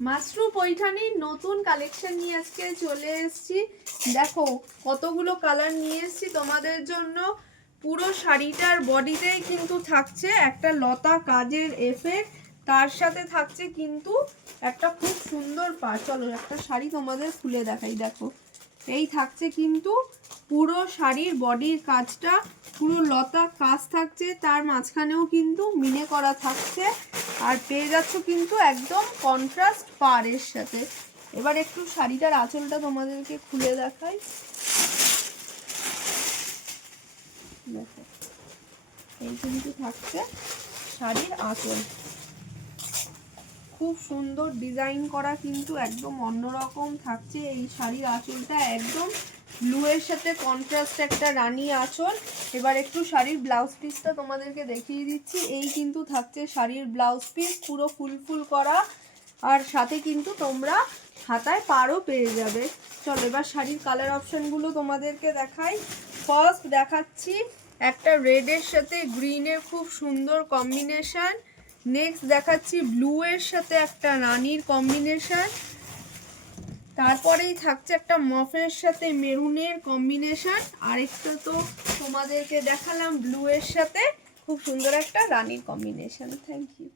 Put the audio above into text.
মাশরু পৈঠানির নতুন কালেকশন নিয়ে আজকে চলে এসেছি। দেখো কতগুলো কালার নিয়ে এসেছি তোমাদের জন্য। পুরো শাড়িটার বডিতেই কিন্তু থাকছে একটা লতা কাজের এফেক্ট, তার সাথে থাকছে কিন্তু একটা খুব সুন্দর পাড়। চলো একটা শাড়ি তোমাদের খুলে দেখাই। দেখো এই থাকছে কিন্তু পুরো শাড়ির বডির কাজটা, পুরো লতা কাজ থাকছে, তার মাঝখানেও কিন্তু মিনে করা থাকছে। আর পেয়ে যাচ্ছ কিন্তু একদম কন্ট্রাস্ট পাড়ের সাথে। এবার একটু শাড়িটার আঁচলটা তোমাদেরকে খুলে দেখাই। দেখো এই কিন্তু থাকছে শাড়ির আঁচল, খুব সুন্দর ডিজাইন করা, কিন্তু একদম অন্যরকম থাকছে এই শাড়ির আঁচলটা। একদম ব্লু এর সাথে কন্ট্রাস্ট একটা রানী আঁচল। এবার একটু শাড়ির ব্লাউজ পিসটা তোমাদেরকে দেখিয়ে দিচ্ছি। এই কিন্তু থাকছে শাড়ির ব্লাউজ পিস, পুরো ফুল ফুল করা, আর সাথে কিন্তু তোমরা হাতায় পাড়ও পেয়ে যাবে। চলো এবার শাড়ির কালার অপশনগুলো তোমাদেরকে দেখাই। ফার্স্ট দেখাচ্ছি একটা রেডের সাথে গ্রিনের খুব সুন্দর কম্বিনেশন। নেক্সট দেখাচ্ছি ব্লু এর সাথে একটা রানীর কম্বিনেশন। তারপরেই থাকছে একটা মফের সাথে মেরুনের কম্বিনেশন। আরেকটা তো তোমাদেরকে দেখালাম ব্লু এর সাথে খুব সুন্দর একটা রানীর কম্বিনেশন। Thank you.